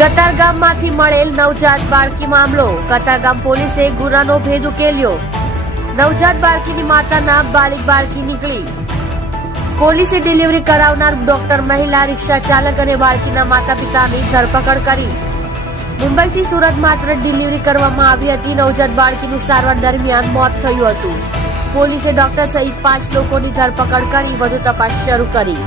કતારગામમાંથી મળેલ નવજાત બાળકી મામલો. કતારગામ પોલીસે ગુનાનો ભેદ ઉકેલ્યો. નવજાત બાળકીની માતાના બાલિક બાળકી નીકળી. પોલીસે ડિલિવરી કરાવનાર ડોક્ટર, મહિલા રિક્ષા ચાલક અને બાળકીના માતા પિતાની ધરપકડ કરી. મુંબઈથી સુરત માત્ર ડિલિવરી કરવામાં આવી હતી. નવજાત બાળકીનું સારવાર દરમિયાન મોત થયું હતું. પોલીસે ડોક્ટર સહિત 5 લોકોની ધરપકડ કરી વધુ તપાસ શરૂ કરી.